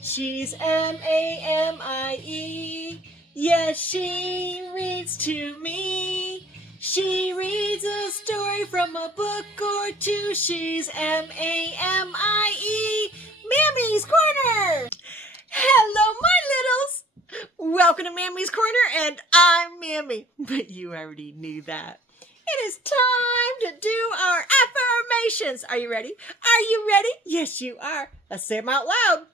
She's Mame. Yes, she reads to me. She reads a story from a book or two. She's Mame. Mammy's Corner. Hello, my littles. Welcome to Mammy's Corner, and I'm Mammy. But you already knew that. It is time to do our affirmations. Are you ready? Are you ready? Yes, you are. Let's say them out loud.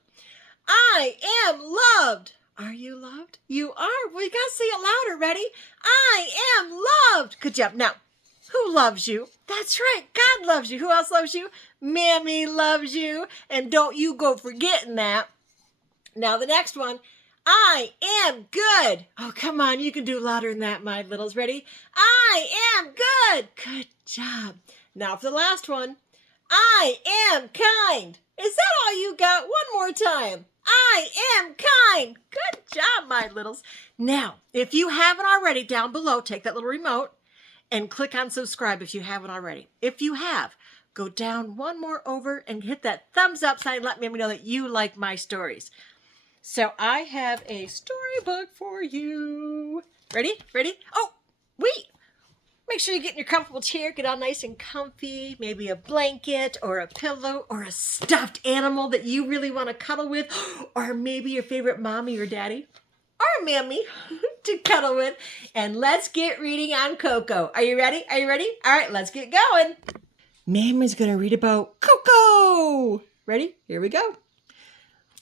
I am loved. Are you loved? You are. Well, you got to say it louder. Ready? I am loved. Good job. Now, who loves you? That's right. God loves you. Who else loves you? Mammy loves you. And don't you go forgetting that. Now, the next one. I am good. Oh, come on. You can do louder than that, my littles. Ready? I am good. Good job. Now, for the last one. I am kind. Is that all you got? One more time. I am kind. Good job, my littles. Now, if you haven't already, down below, take that little remote and click on subscribe if you haven't already. If you have, go down one more over and hit that thumbs up sign. Let me know that you like my stories. So I have a storybook for you. Ready? Ready? Oh, wait. Make sure you get in your comfortable chair, get all nice and comfy, maybe a blanket or a pillow or a stuffed animal that you really want to cuddle with, or maybe your favorite mommy or daddy or mammy to cuddle with. And let's get reading on Coco. Are you ready? Are you ready? All right, let's get going. Mammy's going to read about Coco. Ready? Here we go.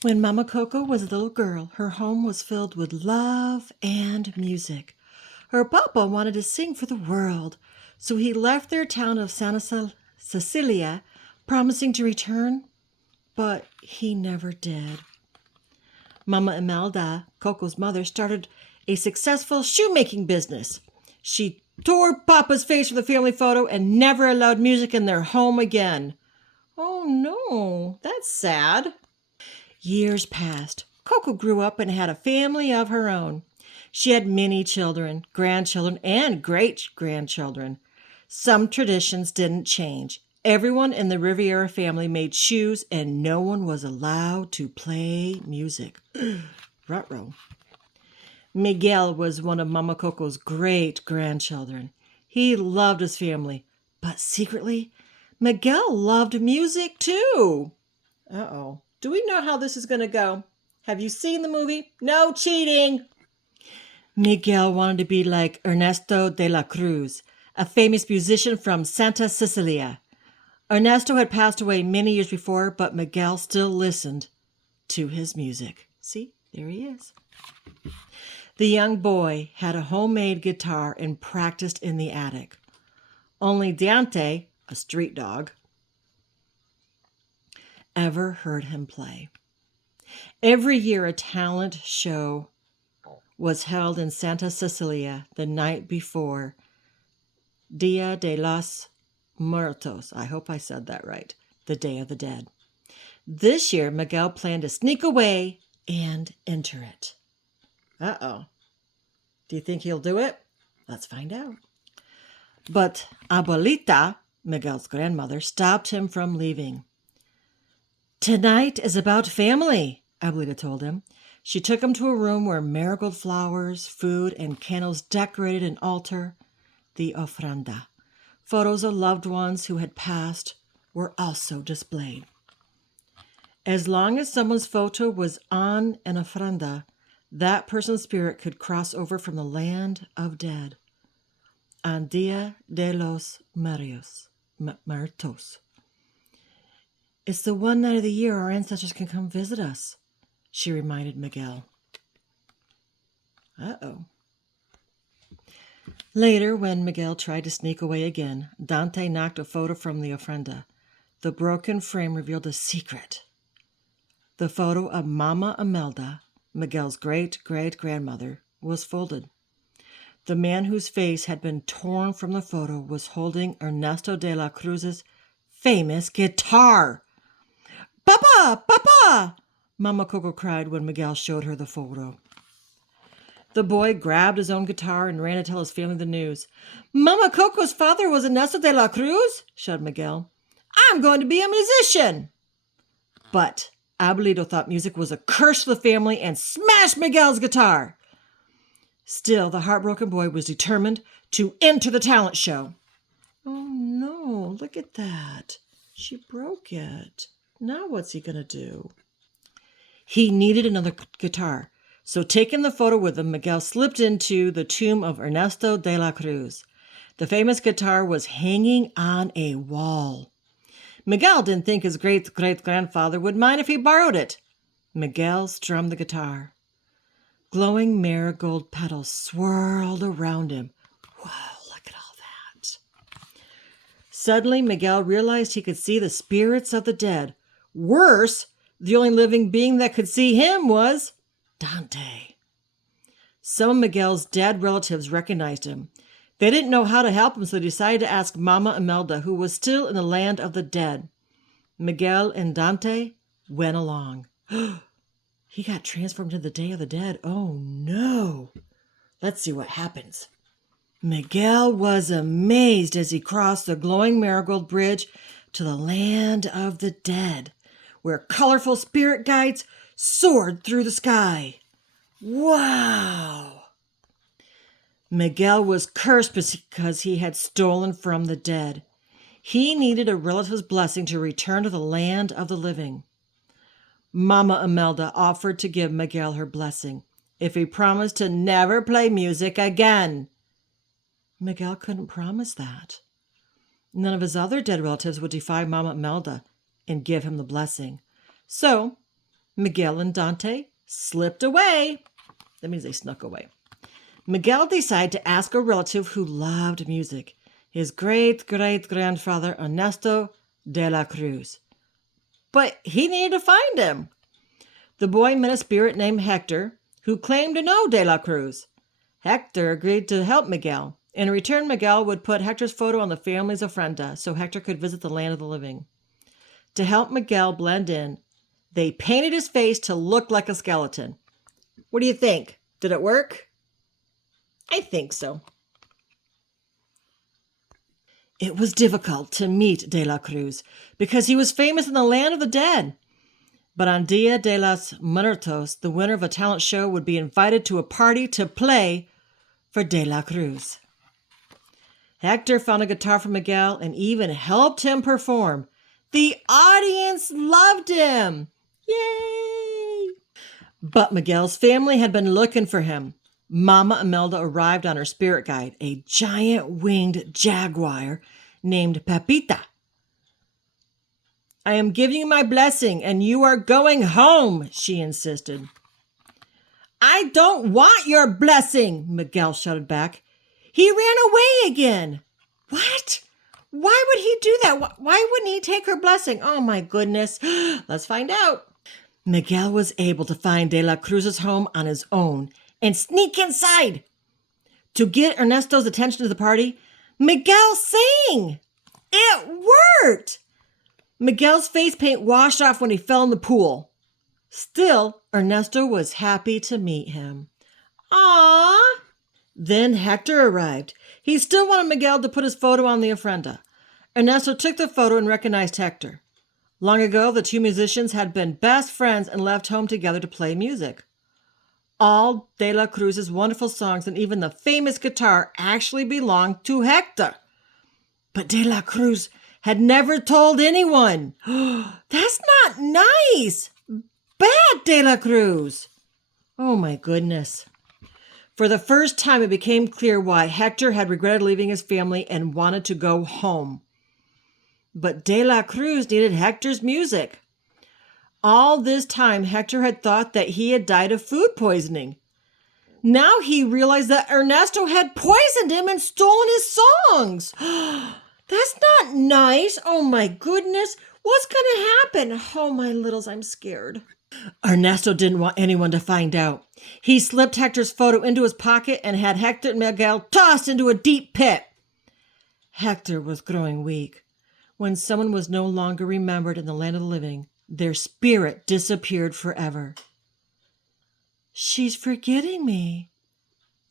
When Mama Coco was a little girl, her home was filled with love and music. Her papa wanted to sing for the world, so he left their town of Santa Cecilia, promising to return, but he never did. Mama Imelda, Coco's mother, started a successful shoemaking business. She tore Papa's face from the family photo and never allowed music in their home again. Oh no, that's sad. Years passed. Coco grew up and had a family of her own. She had many children, grandchildren, and great-grandchildren. Some traditions didn't change. Everyone in the Rivera family made shoes, and no one was allowed to play music. Ruh-roh. Miguel was one of Mama Coco's great-grandchildren. He loved his family, but secretly, Miguel loved music too. Uh-oh. Do we know how this is going to go? Have you seen the movie? No cheating! Miguel wanted to be like Ernesto de la Cruz, a famous musician from Santa Cecilia. Ernesto had passed away many years before, but Miguel still listened to his music. See, there he is. The young boy had a homemade guitar and practiced in the attic. Only Dante, a street dog, ever heard him play. Every year a talent show was held in Santa Cecilia the night before Dia de los Muertos. I hope I said that right. The Day of the Dead. This year, Miguel planned to sneak away and enter it. Uh-oh. Do you think he'll do it? Let's find out. But Abuelita, Miguel's grandmother, stopped him from leaving. Tonight is about family, Abuelita told him. She took him to a room where marigold flowers, food, and candles decorated an altar, the ofrenda. Photos of loved ones who had passed were also displayed. As long as someone's photo was on an ofrenda, that person's spirit could cross over from the land of dead. On Dia de los Muertos. It's the one night of the year our ancestors can come visit us, she reminded Miguel. Uh-oh. Later, when Miguel tried to sneak away again, Dante knocked a photo from the ofrenda. The broken frame revealed a secret. The photo of Mama Imelda, Miguel's great-great-grandmother, was folded. The man whose face had been torn from the photo was holding Ernesto de la Cruz's famous guitar. "Papa! Papa!" Mama Coco cried when Miguel showed her the photo. The boy grabbed his own guitar and ran to tell his family the news. "Mama Coco's father was Ernesto de la Cruz," shouted Miguel. "I'm going to be a musician." But Abuelito thought music was a curse for the family and smashed Miguel's guitar. Still, the heartbroken boy was determined to enter the talent show. Oh no, look at that. She broke it. Now what's he going to do? He needed another guitar. So taking the photo with him, Miguel slipped into the tomb of Ernesto de la Cruz. The famous guitar was hanging on a wall. Miguel didn't think his great-great-grandfather would mind if he borrowed it. Miguel strummed the guitar. Glowing marigold petals swirled around him. Wow, look at all that. Suddenly, Miguel realized he could see the spirits of the dead. Worse, the only living being that could see him was Dante. Some of Miguel's dead relatives recognized him. They didn't know how to help him, so they decided to ask Mama Imelda, who was still in the land of the dead. Miguel and Dante went along. He got transformed to the Day of the Dead. Oh no. Let's see what happens. Miguel was amazed as he crossed the glowing marigold bridge to the land of the dead, where colorful spirit guides soared through the sky. Wow! Miguel was cursed because he had stolen from the dead. He needed a relative's blessing to return to the land of the living. Mama Imelda offered to give Miguel her blessing if he promised to never play music again. Miguel couldn't promise that. None of his other dead relatives would defy Mama Imelda and give him the blessing. So, Miguel and Dante slipped away. That means they snuck away. Miguel decided to ask a relative who loved music, his great-great-grandfather Ernesto de la Cruz. But he needed to find him. The boy met a spirit named Hector, who claimed to know de la Cruz. Hector agreed to help Miguel. In return, Miguel would put Hector's photo on the family's ofrenda so Hector could visit the land of the living. To help Miguel blend in, they painted his face to look like a skeleton. What do you think? Did it work? I think so. It was difficult to meet de la Cruz because he was famous in the land of the dead. But on Dia de los Muertos, the winner of a talent show would be invited to a party to play for de la Cruz. Hector found a guitar for Miguel and even helped him perform. The audience loved him. Yay! But Miguel's family had been looking for him. Mama Imelda arrived on her spirit guide, a giant winged jaguar named Pepita. I am giving you my blessing and you are going home, she insisted. I don't want your blessing, Miguel shouted back. He ran away again. What? Why would he do that? Why wouldn't he take her blessing? Oh my goodness. Let's find out. Miguel was able to find de la Cruz's home on his own and sneak inside. To get Ernesto's attention to the party, Miguel sang. It worked. Miguel's face paint washed off when he fell in the pool. Still, Ernesto was happy to meet him. Aww. Then Hector arrived. He still wanted Miguel to put his photo on the ofrenda. Ernesto took the photo and recognized Hector. Long ago, the two musicians had been best friends and left home together to play music. All de la Cruz's wonderful songs and even the famous guitar actually belonged to Hector. But de la Cruz had never told anyone. That's not nice. Bad de la Cruz. Oh my goodness. For the first time, it became clear why Hector had regretted leaving his family and wanted to go home. But de la Cruz needed Hector's music. All this time, Hector had thought that he had died of food poisoning. Now he realized that Ernesto had poisoned him and stolen his songs. That's not nice. Oh my goodness. What's going to happen? Oh my littles, I'm scared. Ernesto didn't want anyone to find out. He slipped Hector's photo into his pocket and had Hector and Miguel tossed into a deep pit. Hector was growing weak. When someone was no longer remembered in the land of the living, their spirit disappeared forever. She's forgetting me,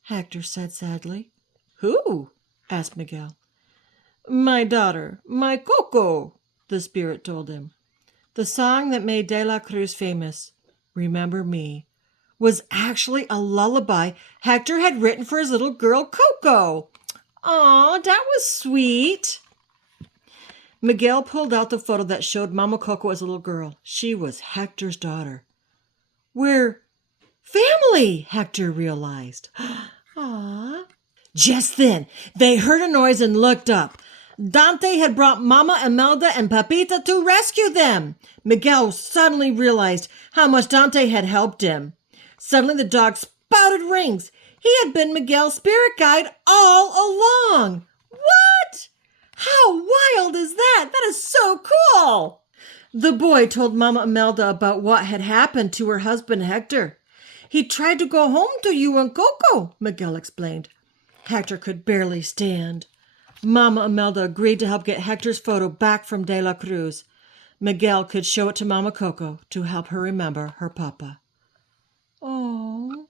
Hector said sadly. Who? Asked Miguel. My daughter, my Coco, the spirit told him. The song that made De La Cruz famous, Remember Me, was actually a lullaby Hector had written for his little girl, Coco. Aw, that was sweet. Miguel pulled out the photo that showed Mama Coco as a little girl. She was Hector's daughter. We're family, Hector realized. Aw. Just then, they heard a noise and looked up. Dante had brought Mama Imelda and Pepita to rescue them. Miguel suddenly realized how much Dante had helped him. Suddenly the dog spouted rings. He had been Miguel's spirit guide all along. What? How wild is that? That is so cool. The boy told Mama Imelda about what had happened to her husband Hector. He tried to go home to you and Coco, Miguel explained. Hector could barely stand. Mama Imelda agreed to help get Hector's photo back from De La Cruz. Miguel could show it to Mama Coco to help her remember her papa. Oh,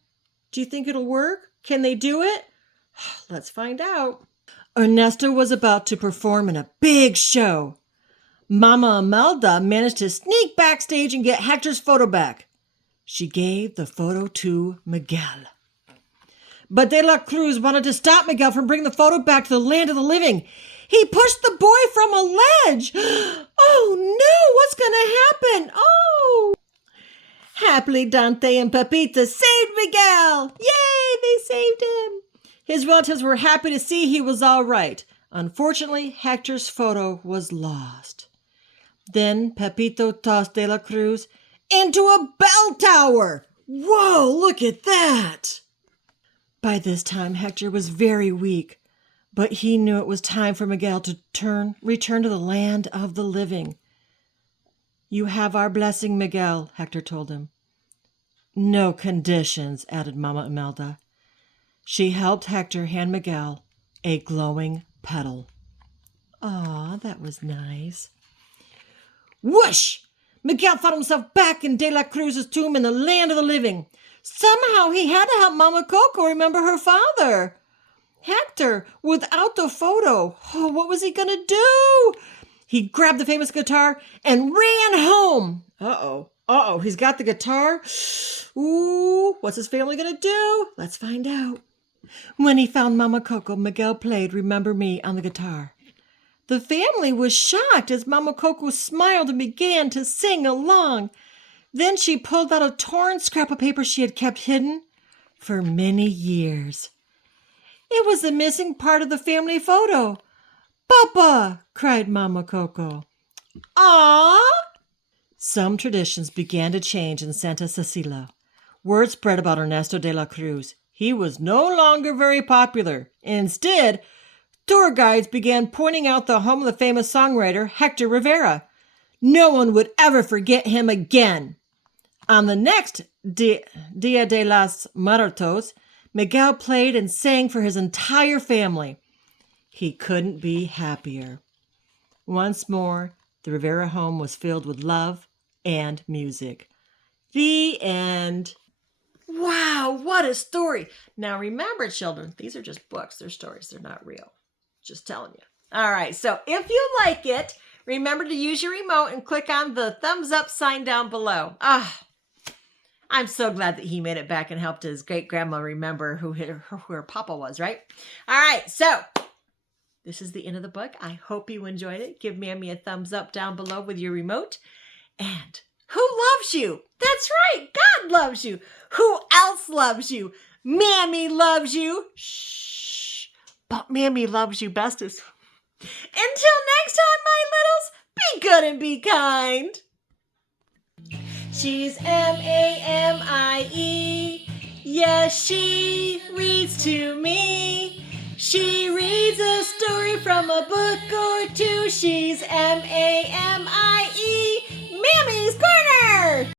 do you think it'll work? Can they do it? Let's find out. Ernesto was about to perform in a big show. Mama Imelda managed to sneak backstage and get Hector's photo back. She gave the photo to Miguel. But De La Cruz wanted to stop Miguel from bringing the photo back to the land of the living. He pushed the boy from a ledge. Oh no, what's going to happen? Oh! Happily, Dante and Pepita saved Miguel. Yay, they saved him. His relatives were happy to see he was all right. Unfortunately, Hector's photo was lost. Then Pepito tossed De La Cruz into a bell tower. Whoa, look at that. By this time, Hector was very weak, but he knew it was time for Miguel to return to the land of the living. You have our blessing, Miguel, Hector told him. No conditions, added Mama Imelda. She helped Hector hand Miguel a glowing petal. Aw, that was nice. Whoosh! Miguel found himself back in De La Cruz's tomb in the land of the living. Somehow he had to help Mama Coco remember her father. Hector, without the photo, what was he going to do? He grabbed the famous guitar and ran home. Uh-oh, he's got the guitar. Ooh, what's his family going to do? Let's find out. When he found Mama Coco, Miguel played Remember Me on the guitar. The family was shocked as Mama Coco smiled and began to sing along. Then she pulled out a torn scrap of paper she had kept hidden for many years. It was the missing part of the family photo. Papa, cried Mama Coco. Aww! Some traditions began to change in Santa Cecilia. Word spread about Ernesto de la Cruz. He was no longer very popular. Instead, tour guides began pointing out the home of the famous songwriter Hector Rivera. No one would ever forget him again. On the next Dia de los Muertos, Miguel played and sang for his entire family. He couldn't be happier. Once more, the Rivera home was filled with love and music. The end. Wow, what a story. Now remember, children, these are just books. They're stories. They're not real. Just telling you. All right, so if you like it, remember to use your remote and click on the thumbs up sign down below. I'm so glad that he made it back and helped his great-grandma remember who her papa was, right? All right, so this is the end of the book. I hope you enjoyed it. Give Mammy a thumbs up down below with your remote. And who loves you? That's right, God loves you. Who else loves you? Mammy loves you. Shh, but Mammy loves you bestest. Until next time, my littles, be good and be kind. She's M-A-M-I-E. Yes, she reads to me. She reads a story from a book or two. She's M-A-M-I-E.